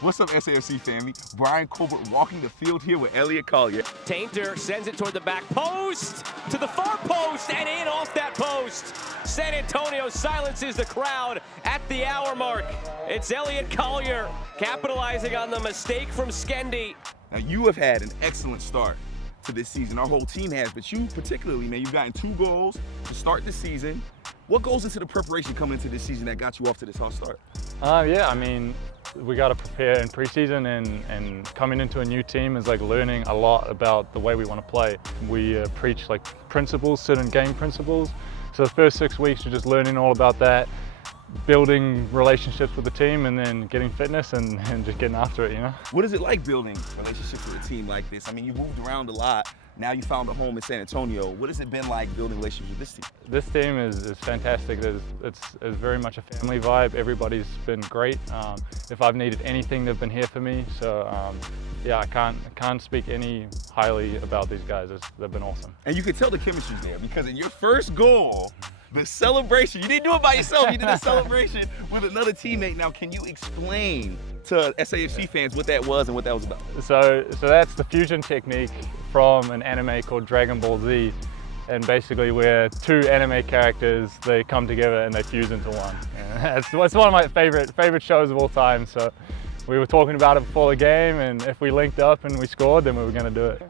What's up, SAFC family? Brian Colbert walking the field here with Elliot Collier. Tainter sends it toward the back post, to the far post, and in off that post. San Antonio silences the crowd at the hour mark. It's Elliot Collier capitalizing on the mistake from Skendi. Now, you have had an excellent start to this season. Our whole team has, but you particularly, man, you've gotten 2 goals to start the season. What goes into the preparation coming into this season that got you off to this hot start? Yeah, I mean, we got to prepare in preseason, and coming into a new team is like learning a lot about the way we want to play. We preach like principles, certain game principles. So the first 6 weeks, you're just learning all about that, building relationships with the team, and then getting fitness and just getting after it, you know? What is it like building relationships with a team like this? I mean, you moved around a lot. Now you found a home in San Antonio. What has it been like building relationships with this team? This team is cantastic. It's very much a family vibe. Everybody's been great. If I've needed anything, they've been here for me. So yeah, I can't speak any highly about these guys. They've been awesome. And you can tell the chemistry's there because in your first goal, the celebration, you didn't do it by yourself, you did a celebration with another teammate. Now, can you explain to SAFC fans what that was and what that was about? So that's the fusion technique from an anime called Dragon Ball Z. And basically where 2 anime characters, they come together and they fuse into one. And it's one of my favorite shows of all time. So we were talking about it before the game, and if we linked up and we scored, then we were gonna do it.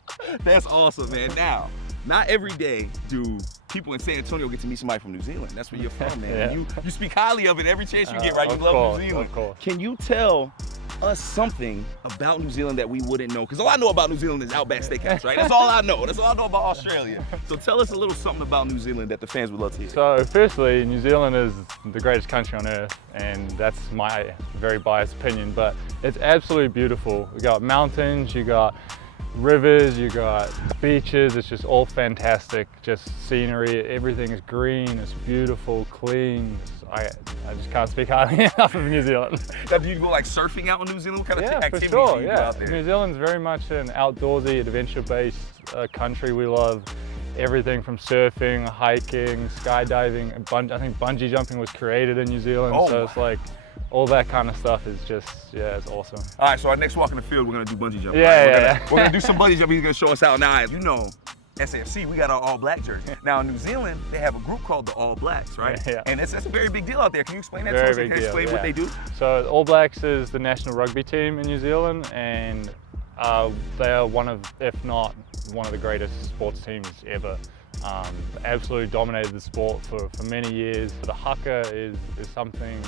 That's awesome, man. Now, not every day do people in San Antonio get to meet somebody from New Zealand. That's where you're from, man. Yeah. You speak highly of it every chance you get, right? You love New Zealand. Of course. Can you tell us something about New Zealand that we wouldn't know? Because all I know about New Zealand is Outback Steakhouse, right? That's all I know. That's all I know about Australia. So tell us a little something about New Zealand that the fans would love to hear. So firstly, New Zealand is the greatest country on earth, and that's my very biased opinion, but it's absolutely beautiful. We got mountains, you got rivers, you got beaches, it's just all fantastic, just scenery, everything is green, it's beautiful, clean. I just can't speak highly enough of New Zealand. Now, do you go like surfing out in New Zealand? What kind of activities do you do out there? New Zealand's very much an outdoorsy, adventure-based country. We love everything from surfing, hiking, skydiving, and I think bungee jumping was created in New Zealand, so it's like all that kind of stuff is just, yeah, it's awesome. All right, so our next walk in the field, we're gonna do bungee jumping. Yeah, We're gonna do some bungee jumping. He's gonna show us out. Now, you know, SAFC, we got our all black jersey. Now in New Zealand, they have a group called the All Blacks, right? Yeah. And that's a very big deal out there. Can you explain that to us? Can you explain what they do? So the All Blacks is the national rugby team in New Zealand, and they are one of, if not one of the greatest sports teams ever. Absolutely dominated the sport for many years. The haka is something,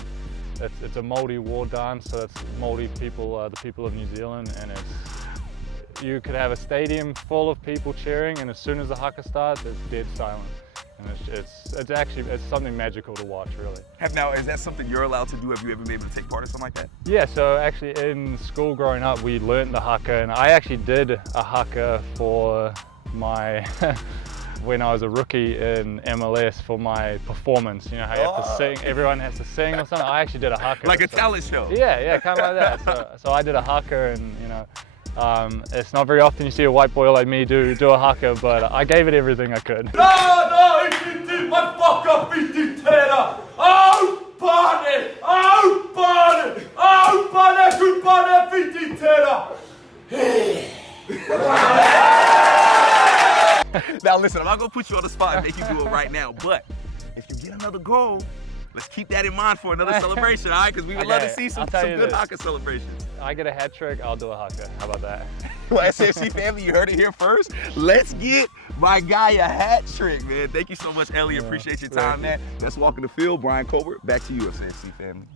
it's a Māori war dance, so it's Māori people, the people of New Zealand, and you could have a stadium full of people cheering, and as soon as the haka starts, it's dead silent. And it's something magical to watch, really. Now, is that something you're allowed to do? Have you ever been able to take part in something like that? Yeah, so actually in school growing up, we learned the haka, and I actually did a haka for my when I was a rookie in MLS for my performance. You know how you have to sing, everyone has to sing or something. I actually did a haka. Like a talent show. Yeah, kind of like that. So I did a haka, and you know, it's not very often you see a white boy like me do a haka, but I gave it everything I could. Now listen, I'm not gonna put you on the spot and make you do it right now, but if you get another goal, let's keep that in mind for another celebration, all right? Because we would love to see some good haka celebrations. I get a hat trick, I'll do a haka. How about that? Well, SAFC family, you heard it here first. Let's get my guy a hat trick, man. Thank you so much, Elliot. Appreciate your time, man. Let's walk in the field. Brian Colbert, back to you, SAFC family.